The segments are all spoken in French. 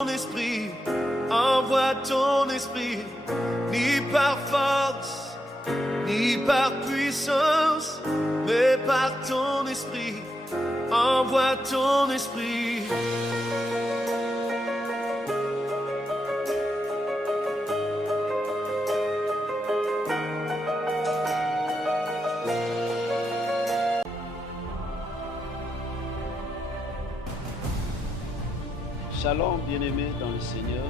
Ton esprit, envoie ton esprit, ni par force, ni par puissance, mais par ton esprit, envoie ton esprit. Shalom, bien-aimés dans le Seigneur,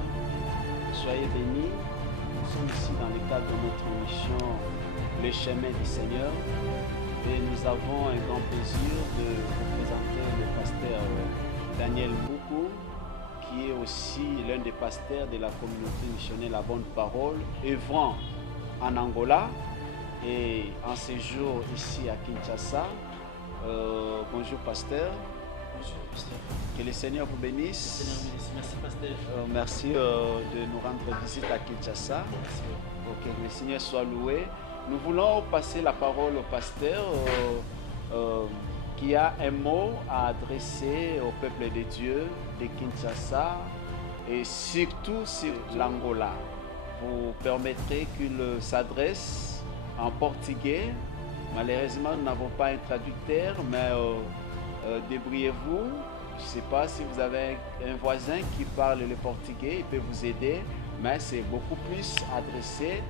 soyez bénis. Nous sommes ici dans le cadre de notre mission Le chemin du Seigneur et nous avons un grand plaisir de vous présenter le pasteur Daniel Mboukou, qui est aussi l'un des pasteurs de la communauté missionnaire La Bonne Parole, œuvrant en Angola et en séjour ici à Kinshasa. Bonjour pasteur. Bonjour, pasteur. Que le Seigneur vous bénisse. Merci, pasteur. Merci de nous rendre visite à Kinshasa. Merci. Que le Seigneur soit loué. Nous voulons passer la parole au pasteur qui a un mot à adresser au peuple de Dieu de Kinshasa et surtout sur l'Angola. Vous permettrez qu'il s'adresse en portugais. Malheureusement, nous n'avons pas un traducteur, mais débrouillez-vous. Je ne sais pas si vous avez un voisin qui parle le portugais, il peut vous aider, mais c'est beaucoup plus adressé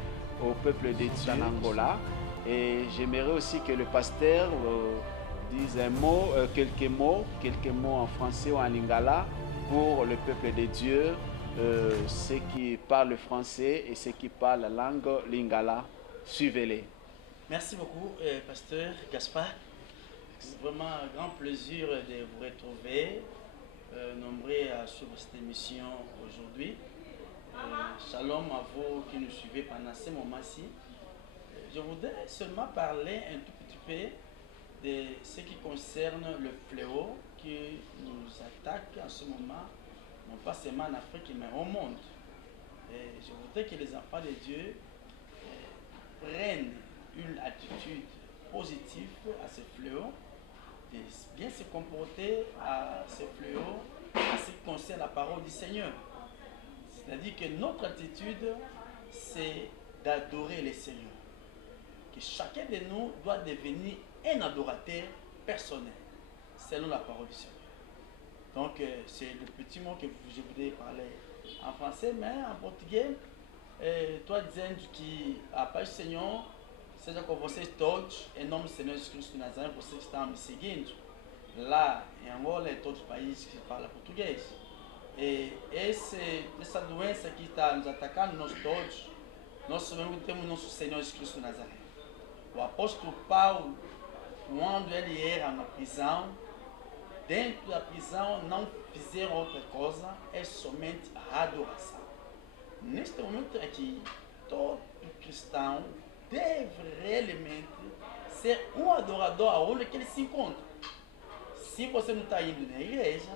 au peuple de Dieu en Angola. Et j'aimerais aussi que le pasteur dise un mot, quelques mots en français ou en lingala pour le peuple de Dieu, ceux qui parlent français et ceux qui parlent la langue lingala. Suivez-les. Merci beaucoup, pasteur Gaspard. C'est vraiment un grand plaisir de vous retrouver, nombreux à suivre cette émission aujourd'hui. Shalom à vous qui nous suivez pendant ce moment-ci. Je voudrais seulement parler un tout petit peu de ce qui concerne le fléau qui nous attaque en ce moment, non pas seulement en Afrique, mais au monde. Et je voudrais que les enfants de Dieu prennent une attitude positive à ce fléau, de bien se comporter à ce fléau en ce qui concerne la parole du Seigneur. C'est-à-dire que notre attitude, c'est d'adorer le Seigneur. Que chacun de nous doit devenir un adorateur personnel, selon la parole du Seigneur. Donc, c'est le petit mot que je voudrais parler en français, mais en portugais, toi dizendo que a paz do Senhor seja com vocês todos, em nome do Senhor Jesus Cristo de Nazaré, vocês que estão me seguindo. Lá em Angola, em todos os países que falam português. E essa doença que está nos atacando, nós todos, nós sabemos que temos nosso Senhor Jesus Cristo de Nazaré. O apóstolo Paulo, quando ele era na prisão, dentro da prisão não fizeram outra coisa, é somente a adoração. Neste momento aqui, todo cristão deve realmente ser um adorador aonde que ele se encontra. Se você não está indo na igreja,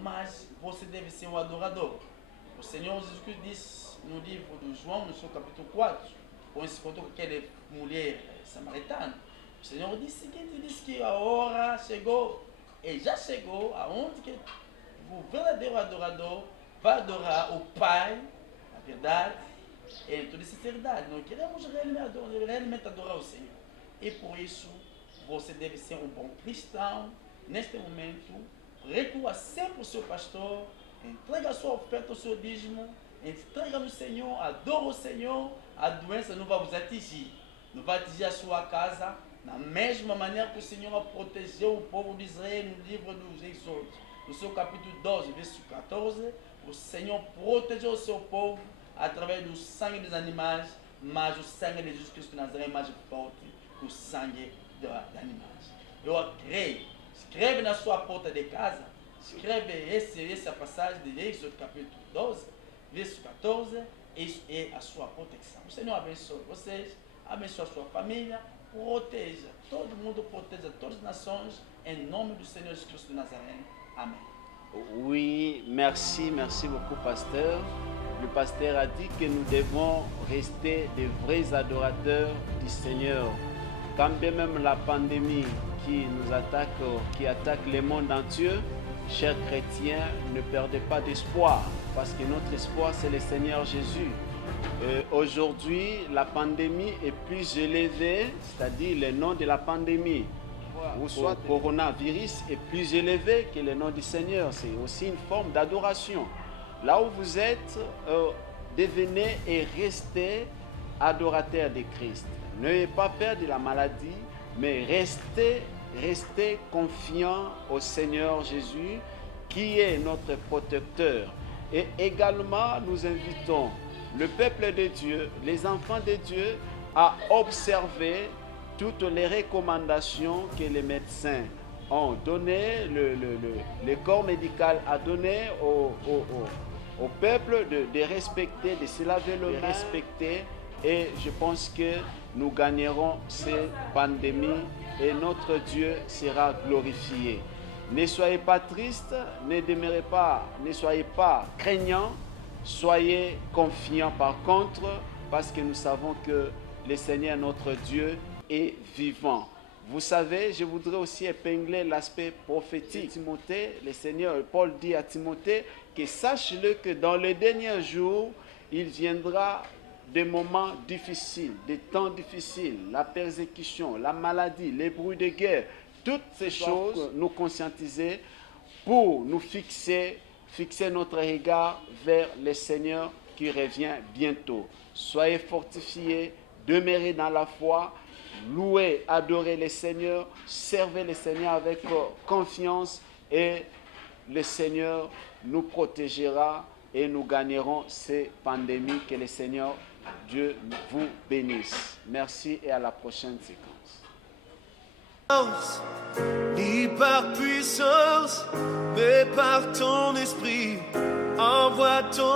mas você deve ser um adorador. O Senhor Jesus Cristo disse no livro de João, no seu capítulo 4, quando se encontrou com aquela mulher samaritana, o Senhor disse que a hora chegou, e já chegou aonde que o verdadeiro adorador vai adorar o Pai, na verdade, em toda sinceridade. Nós queremos realmente adorar o Senhor. E por isso, você deve ser um bom cristão. Neste momento, recua sempre o seu pastor, entrega a sua oferta, o seu dízimo, entrega no Senhor, adora o Senhor, a doença não vai vos atingir. Não vai atingir a sua casa, da mesma maneira que o Senhor protegeu o povo de Israel no livro dos Êxodos, no seu capítulo 12, versículo 14, o Senhor protegeu o seu povo através do sangue dos animais, mas o sangue de Jesus Cristo de Nazaré é mais forte que o sangue dos animais. Eu creio, escreve na sua porta de casa, escreve essa passagem de Êxodo capítulo 12, versículo 14, isso é a sua proteção. O Senhor abençoe vocês, abençoe a sua família, proteja todo mundo, proteja todas as nações, em nome do Senhor Jesus Cristo de Nazaré. Amém. Oui, merci beaucoup pasteur. Le pasteur a dit que nous devons rester des vrais adorateurs du Seigneur. Quand bien même la pandémie qui nous attaque, qui attaque le monde entier, chers chrétiens, ne perdez pas d'espoir, parce que notre espoir, c'est le Seigneur Jésus. Aujourd'hui, la pandémie est plus élevée, c'est-à-dire le nom de la pandémie, ou soit coronavirus, est plus élevé que le nom du Seigneur. C'est aussi une forme d'adoration. Là où vous êtes, devenez et restez adorateurs de Christ. N'ayez pas peur de la maladie, mais restez confiants au Seigneur Jésus, qui est notre protecteur. Et également, nous invitons le peuple de Dieu, les enfants de Dieu, à observer toutes les recommandations que les médecins ont données, le corps médical a donné au peuple de respecter, de se laver le mains, respecter. Et je pense que nous gagnerons cette pandémie et notre Dieu sera glorifié. Ne soyez pas tristes, ne soyez pas craignants, soyez confiants par contre, parce que nous savons que le Seigneur notre Dieu est vivant. Vous savez, je voudrais aussi épingler l'aspect prophétique. Timothée, le Seigneur, Paul dit à Timothée que sache-le que dans les derniers jours, il viendra des moments difficiles, des temps difficiles, la persécution, la maladie, les bruits de guerre, toutes ces choses nous conscientiser pour nous fixer notre regard vers le Seigneur qui revient bientôt. Soyez fortifiés, demeurez dans la foi, louez, adorez le Seigneur, servez le Seigneur avec confiance et le Seigneur nous protégera et nous gagnerons ces pandémies. Que le Seigneur Dieu vous bénisse. Merci et à la prochaine séquence. Ni par puissance, mais par ton esprit, envoie ton